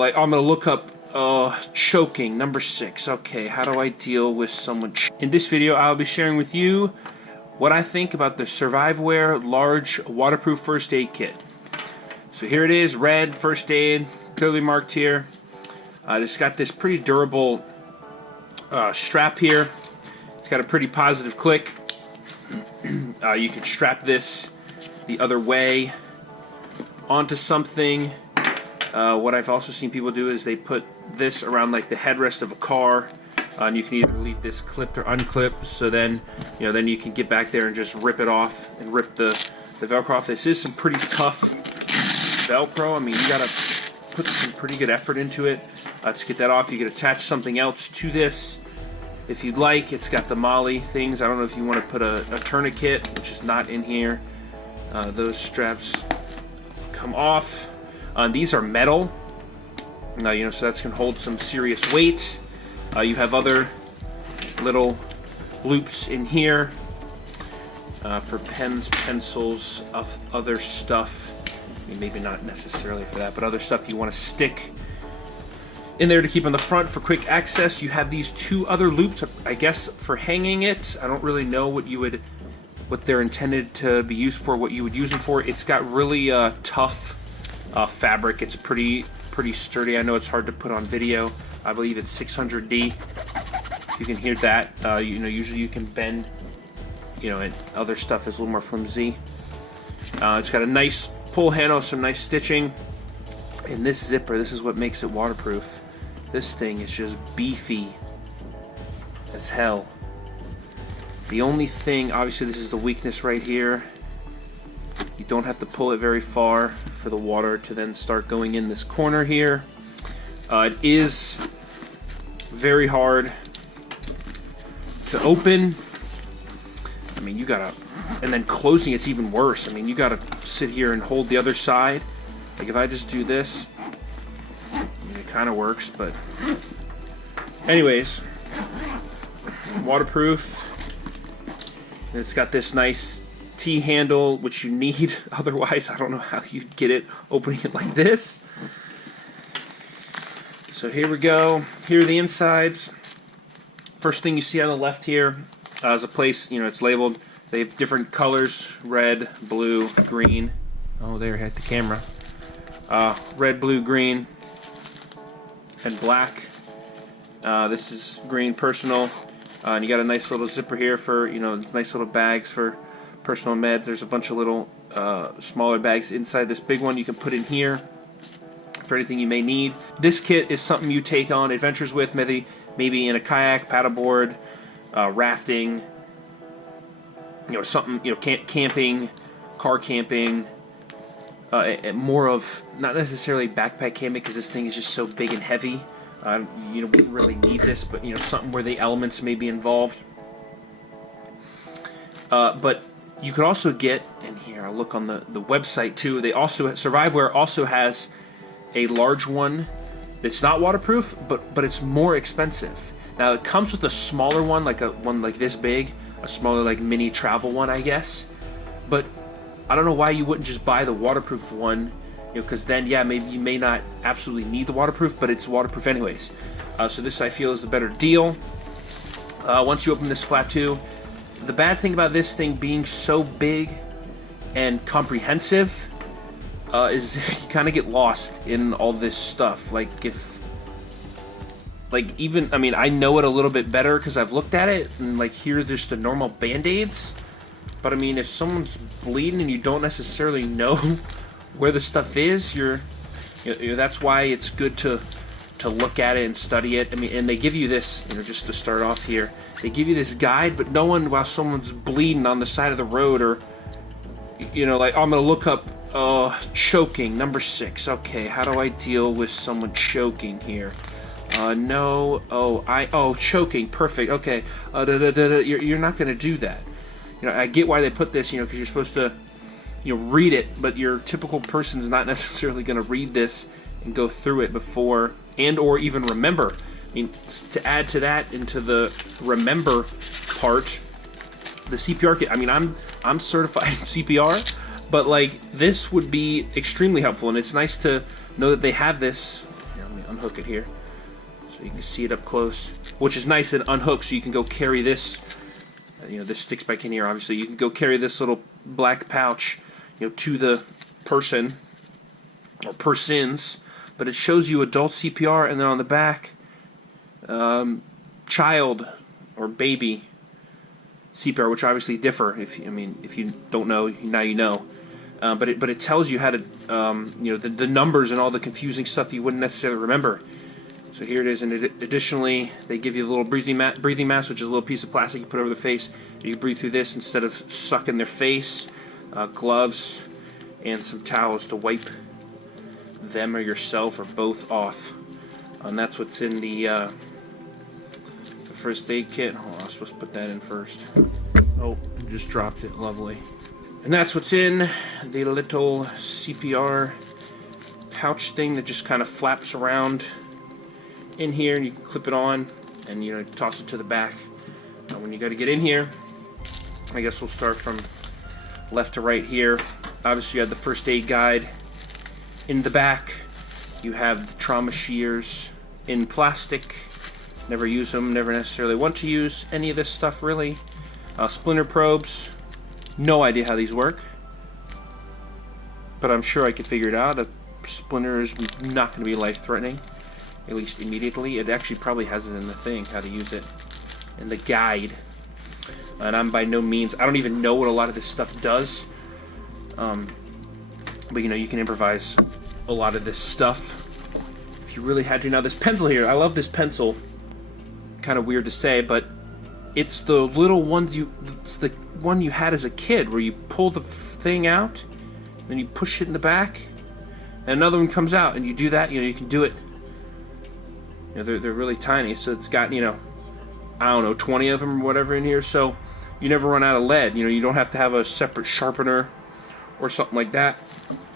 Like, I'm gonna look up choking, number 6. Okay, how do I deal with someone in this video? I'll be sharing with you what I think about the Surviveware large waterproof first aid kit. So here it is, red first aid, clearly marked here. It's got this pretty durable strap here. It's got a pretty positive click. You can strap this the other way onto something. What I've also seen people do is they put this around like the headrest of a car, and you can either leave this clipped or unclipped. So then, then you can get back there and just rip it off and rip the Velcro off. This is some pretty tough Velcro. I mean, you gotta put some pretty good effort into it to get that off. You could attach something else to this if you'd like. It's got the Molly things. I don't know if you want to put a tourniquet, which is not in here. Those straps come off. These are metal, so that's going to hold some serious weight. You have other little loops in here for pens, pencils, other stuff. I mean, maybe not necessarily for that, but other stuff you want to stick in there to keep on the front for quick access. You have these 2 other loops, I guess, for hanging it. I don't really know what they're intended to be used for, what you would use them for. It's got really tough fabric. It's pretty sturdy. I know it's hard to put on video. I believe it's 600D. You can hear that. Usually you can bend, and other stuff is a little more flimsy. It's got a nice pull handle, some nice stitching, and this zipper. This is what makes it waterproof. This thing is just beefy as hell. The only thing, obviously, this is the weakness right here. You don't have to pull it very far for the water to then start going in this corner here. It is very hard to open. I mean, you gotta, and then closing it's even worse. I mean, you gotta sit here and hold the other side. Like if I just do this, I mean, it kind of works, but anyways, waterproof. And it's got this nice T-handle, which you need. Otherwise, I don't know how you'd get it opening it like this. So here we go. Here are the insides. First thing you see on the left here is a place, it's labeled. They have different colors: red, blue, green. Oh, there, hit the camera. Red, blue, green, and black. This is green, personal. And you got a nice little zipper here for, nice little bags for personal meds. There's a bunch of little smaller bags inside this big one you can put in here for anything you may need. This kit is something you take on adventures with, maybe in a kayak, paddleboard, rafting, something, camping, car camping, more of, not necessarily backpack camping because this thing is just so big and heavy. You wouldn't really need this, but something where the elements may be involved. But you could also get, and here I'll look on the website too. They also, Surviveware also has a large one that's not waterproof, but it's more expensive. Now it comes with a smaller one, like one like this big, a smaller like mini travel one, I guess. But I don't know why you wouldn't just buy the waterproof one. Because then, maybe you may not absolutely need the waterproof, but it's waterproof anyways. So this, I feel, is the better deal. Once you open this flap too, the bad thing about this thing being so big and comprehensive is you kind of get lost in all this stuff. I know it a little bit better because I've looked at it, and here there's the normal Band-Aids. But I mean, if someone's bleeding and you don't necessarily know where the stuff is, that's why it's good to look at it and study it. I mean, and they give you this, just to start off here, they give you this guide, but no one, while someone's bleeding on the side of the road, or I'm gonna look up choking, number 6. Okay, how do I deal with someone choking here? Choking, perfect. Okay, you're not gonna do that. I get why they put this, because you're supposed to read it, but your typical person's not necessarily going to read this and go through it before and or even remember. I mean, to add to that, into the remember part, the CPR kit. I mean, I'm certified in CPR, but this would be extremely helpful, and it's nice to know that they have this. Here, let unhook it here so you can see it up close, which is nice and unhooked, so you can go carry this. You know, this sticks back in here. Obviously, you can go carry this little black pouch, you know, to the person or persons. But it shows you adult CPR, and then on the back, child or baby CPR, which obviously differ. If you don't know, now you know. But it tells you how to, you know, the numbers and all the confusing stuff that you wouldn't necessarily remember. So here it is, and additionally, they give you a little breathing mask, which is a little piece of plastic you put over the face. You breathe through this instead of sucking their face. Gloves and some towels to wipe them or yourself or both off. And that's what's in the first aid kit. Hold on, I was supposed to put that in first. Oh, just dropped it. Lovely. And that's what's in the little CPR pouch thing that just kind of flaps around in here, and you can clip it on and, you know, toss it to the back. When you got to get in here, I guess we'll start from left to right here. Obviously, you have the first aid guide. In the back, you have the trauma shears in plastic. Never use them, never necessarily want to use any of this stuff, really. Splinter probes. No idea how these work, but I'm sure I could figure it out. A splinter is not going to be life-threatening, at least immediately. It actually probably has it in the thing, how to use it, in the guide. And I'm by no means, I don't even know what a lot of this stuff does. But, you know, you can improvise a lot of this stuff if you really had to. Now, this pencil here, I love this pencil. Kind of weird to say, but it's the little ones it's the one you had as a kid, where you pull the thing out, then you push it in the back, and another one comes out, and you do that. You know, you can do it. You know, they're really tiny, so it's got, you know, I don't know, 20 of them or whatever in here, so you never run out of lead. You know, you don't have to have a separate sharpener or something like that.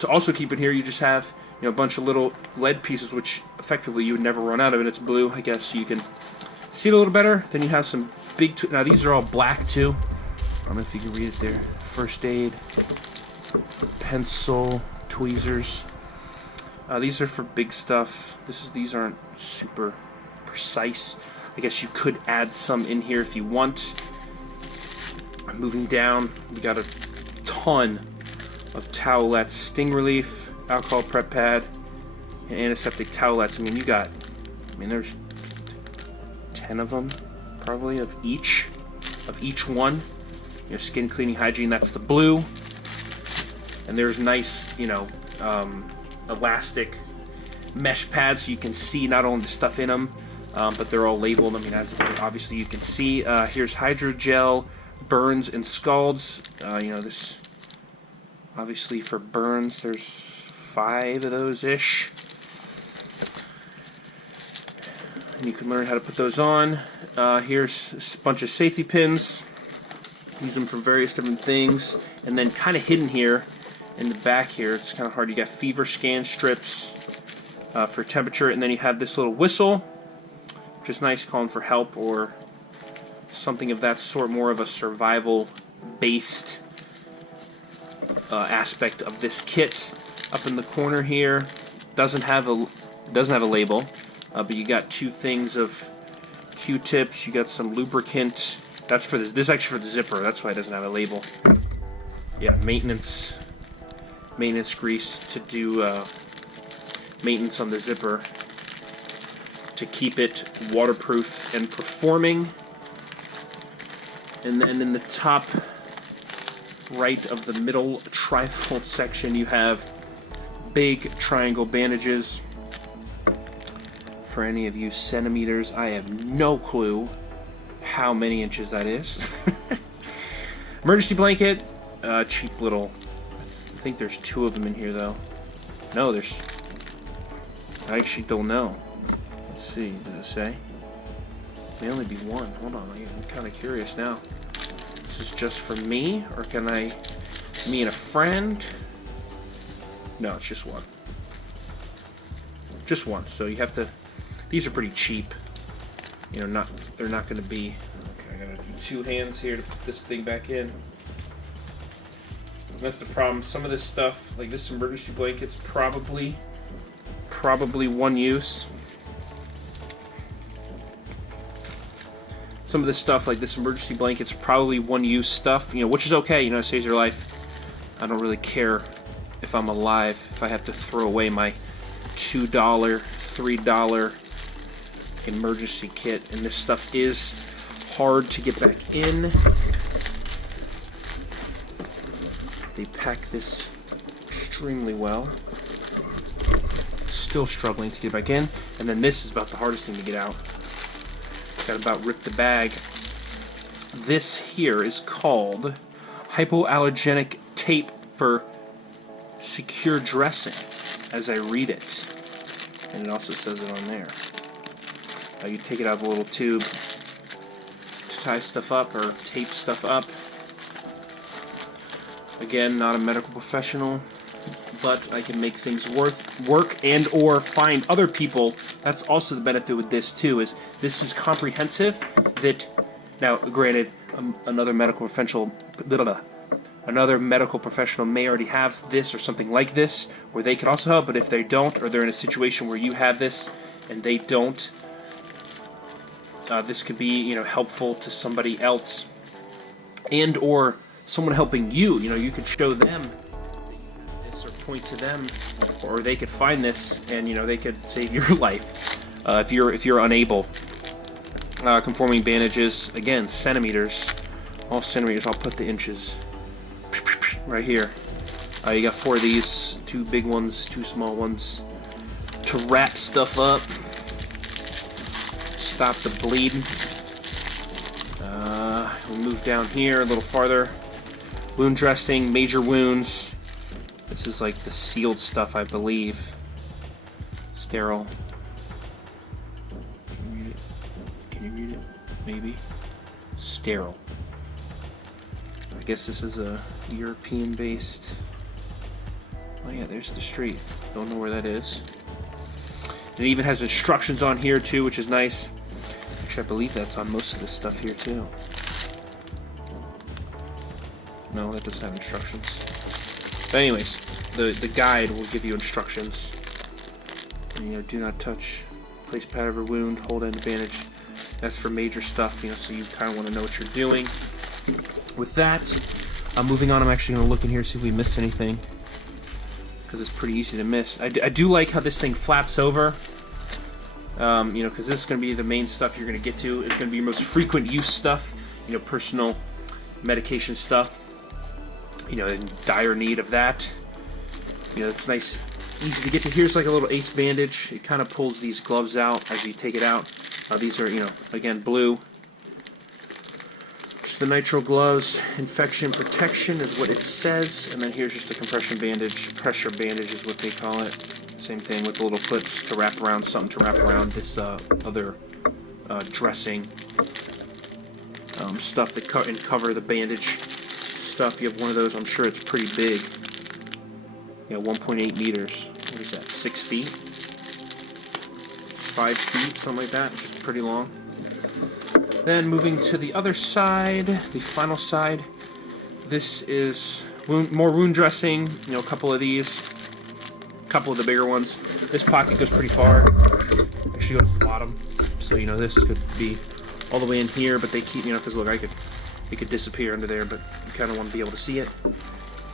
To also keep it here, you just have, you know, a bunch of little lead pieces, which effectively you would never run out of, and it's blue, I guess, so you can see it a little better. Then you have some big, now these are all black too. I don't know if you can read it there. First aid, pencil, tweezers. These are for big stuff. These aren't super precise. I guess you could add some in here if you want. Moving down, we got a ton of towelettes, sting relief, alcohol prep pad, and antiseptic towelettes. I mean, there's 10 of them, probably, of each one. You know, skin cleaning hygiene, that's the blue. And there's nice, you know, elastic mesh pads, so you can see not only the stuff in them, but they're all labeled. I mean, as obviously you can see, here's hydrogel, burns and scalds. You know, this obviously for burns, there's 5 of those-ish. And you can learn how to put those on. Here's a bunch of safety pins. Use them for various different things. And then kind of hidden here in the back here, it's kind of hard. You got fever scan strips for temperature, and then you have this little whistle, which is nice, calling for help or something of that sort, more of a survival-based aspect of this kit. Up in the corner here, doesn't have a label, but you got 2 things of Q-tips. You got some lubricant. That's for this. This is actually for the zipper. That's why it doesn't have a label. Yeah, maintenance grease to do maintenance on the zipper to keep it waterproof and performing. And then in the top right of the middle trifold section, you have big triangle bandages. For any of you centimeters, I have no clue how many inches that is. Emergency blanket, cheap little. I think there's 2 of them in here though. No, there's. I actually don't know. Let's see. Does it say? May only be 1. Hold on, I'm kind of curious now. This is just for me, or can me and a friend? No, it's just 1. Just 1. So you have to. These are pretty cheap. You know, they're not going to be. Okay, I gotta do 2 hands here to put this thing back in. And that's the problem. Some of this stuff, like this emergency blanket's probably 1 use. some of this stuff, like this emergency blanket's probably one-use stuff, you know, which is okay, you know, it saves your life. I don't really care if I'm alive, if I have to throw away my $2, $3 emergency kit, and this stuff is hard to get back in. They pack this extremely well. Still struggling to get back in, and then this is about the hardest thing to get out. Got about ripped the bag. This here is called hypoallergenic tape for secure dressing, as I read it, and it also says it on there. You take it out of a little tube to tie stuff up or tape stuff up. Again, not a medical professional, but I can make things work and or find other people. That's also the benefit with this too, is this is comprehensive. That now, granted, another medical professional may already have this or something like this, where they can also help. But if they don't, or they're in a situation where you have this and they don't, this could be, you know, helpful to somebody else, and or someone helping you. You know, you could show them this or point to them, or they could find this, and you know, they could save your life if you're unable. Conforming bandages, again, centimeters, all centimeters. I'll put the inches right here. You got 4 of these, 2 big ones, 2 small ones, to wrap stuff up, stop the bleeding. We'll move down here a little farther. Wound dressing, major wounds. This is like the sealed stuff, I believe. Sterile. Can you read it? Can you read it? Maybe. Sterile. I guess this is a European-based. Oh yeah, there's the street. Don't know where that is. It even has instructions on here too, which is nice. Actually, I believe that's on most of this stuff here too. No, that doesn't have instructions. But anyways, the guide will give you instructions. And, you know, do not touch, place pad over wound, hold end bandage. That's for major stuff, you know, so you kind of want to know what you're doing. With that, moving on, I'm actually going to look in here, see if we missed anything, because it's pretty easy to miss. I do like how this thing flaps over, you know, because this is going to be the main stuff you're going to get to. It's going to be your most frequent use stuff, you know, personal medication stuff, you know, in dire need of that. You know, it's nice, easy to get to. Here's like a little ace bandage. It kind of pulls these gloves out as you take it out. These are, you know, again, blue. Just the nitrile gloves. Infection protection is what it says. And then here's just the compression bandage. Pressure bandage is what they call it. Same thing with the little clips to wrap around, something to wrap around this other dressing stuff that cover the bandage stuff. You have one of those. I'm sure it's pretty big. Yeah, 1.8 meters. What is that? 6 feet? 5 feet? Something like that. Just pretty long. Then moving to the other side, the final side. This is more wound dressing. You know, a couple of these. A couple of the bigger ones. This pocket goes pretty far. Actually goes to the bottom. So, you know, this could be all the way in here, but they keep, you know, because look, it could disappear under there, but you kind of want to be able to see it.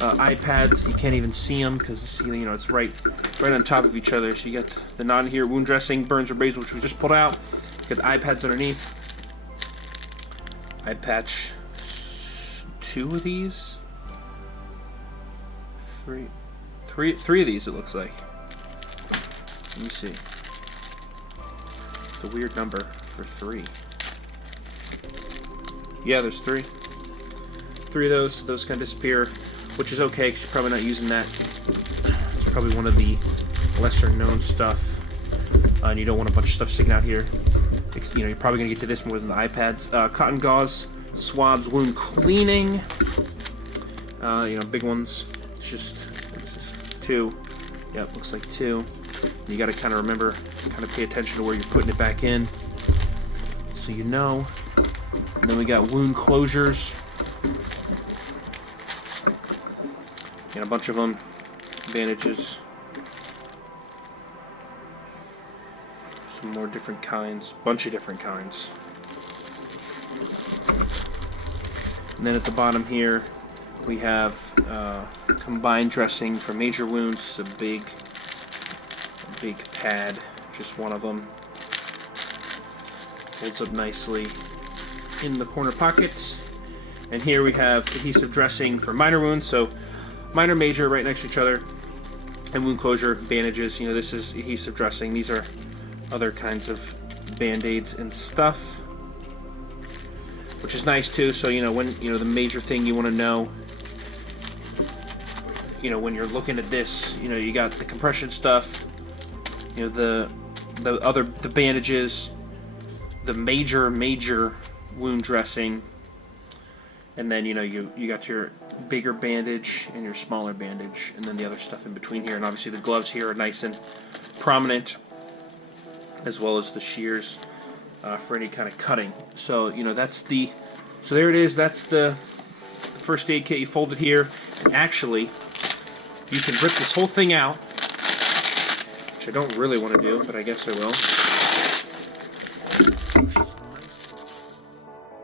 iPads, you can't even see them because, you know, it's right on top of each other. So you got the knot here, wound dressing, burns or braces, which we just pulled out. You got the iPads underneath. Eye patch, 2 of these, three of these. It looks like. Let me see. It's a weird number for 3. Yeah, there's 3. 3 of those. Those kind of disappear, which is okay because you're probably not using that. It's probably one of the lesser known stuff, and you don't want a bunch of stuff sticking out here. You know, you're probably going to get to this more than the iPads. Cotton gauze, swabs, wound cleaning. You know, big ones. It's just 2. Yep, looks like 2. You got to kind of remember, kind of pay attention to where you're putting it back in, so you know. And then we got wound closures. And a bunch of them. Bandages. Some more different kinds. Bunch of different kinds. And then at the bottom here, we have combined dressing for major wounds. A big pad, just one of them. Folds up nicely in the corner pocket. And here we have adhesive dressing for minor wounds. So minor, major, right next to each other. And wound closure, bandages. You know, this is adhesive dressing. These are other kinds of band-aids and stuff, which is nice too. So, you know, when, you know, the major thing you want to know, you know, when you're looking at this, you know, you got the compression stuff, you know, the bandages, the major wound dressing, and then, you know, you got your bigger bandage and your smaller bandage, and then the other stuff in between here. And obviously the gloves here are nice and prominent, as well as the shears for any kind of cutting. So, you know, so there it is. That's the first aid kit. You fold it here, and actually you can rip this whole thing out, which I don't really want to do, but I guess I will.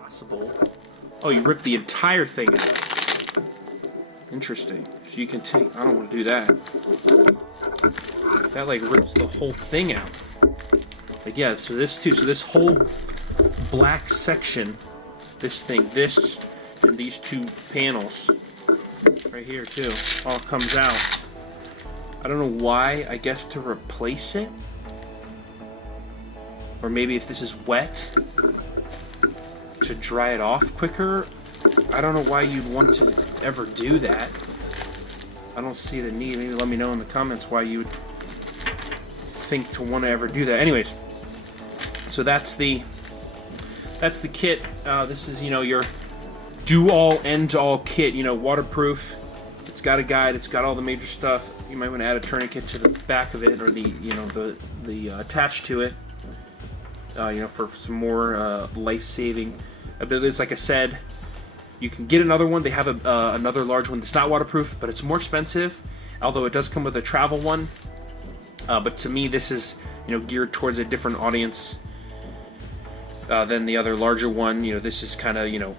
Possible. Oh, you rip the entire thing out. Interesting. So you can take, I don't want to do that. That like rips the whole thing out. Like, yeah, so this too, so this whole black section, this thing, this and these two panels right here too, all comes out. I don't know why, I guess to replace it. Or maybe if this is wet, to dry it off quicker. I don't know why you'd want to ever do that. I don't see the need. Maybe let me know in the comments why you would think to want to ever do that. Anyways, so that's the kit. This is, you know, your do-all, end-all kit. You know, waterproof. It's got a guide. It's got all the major stuff. You might want to add a tourniquet to the back of it, or the, you know, the attached to it. You know, for some more life-saving abilities. Like I said, you can get another one. They have another large one that's not waterproof, but it's more expensive, although it does come with a travel one. But to me, this is, you know, geared towards a different audience than the other larger one. You know, this is kind of, you know,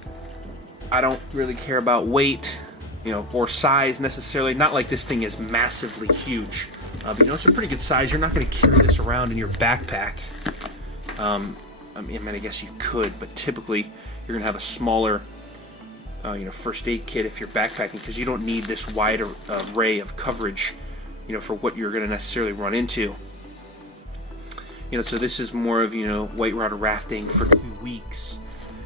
I don't really care about weight, you know, or size necessarily. Not like this thing is massively huge, but you know, it's a pretty good size. You're not going to carry this around in your backpack. I mean, I guess you could, but typically you're going to have a smaller, you know, first aid kit if you're backpacking, because you don't need this wide array of coverage, you know, for what you're going to necessarily run into. You know, so this is more of, you know, whitewater rafting for 2 weeks,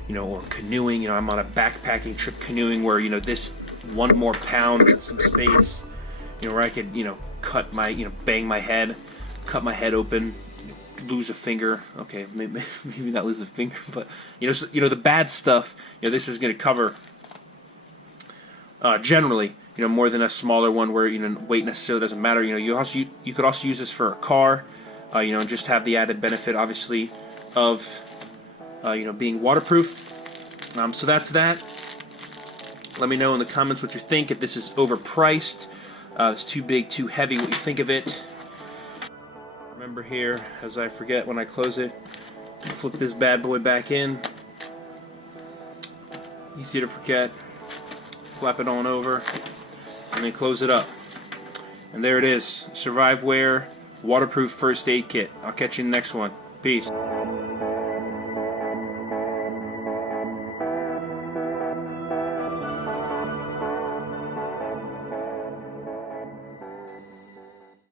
you know, or canoeing. You know, I'm on a backpacking trip canoeing where, you know, this one more pound and some space, you know, where I could, you know, cut my, you know, bang my head, cut my head open, lose a finger. Okay, maybe not lose a finger, but you know, so, you know, the bad stuff, you know, this is going to cover generally, you know, more than a smaller one where, you know, weight necessarily doesn't matter. You know, you could also use this for a car, you know, and just have the added benefit, obviously, of you know, being waterproof. So that's that. Let me know in the comments what you think. If this is overpriced, it's too big, too heavy, what you think of it. Remember here, as I forget when I close it, flip this bad boy back in. Easy to forget. Flap it on over, and then close it up. And there it is, Surviveware Waterproof First Aid Kit. I'll catch you in the next one. Peace.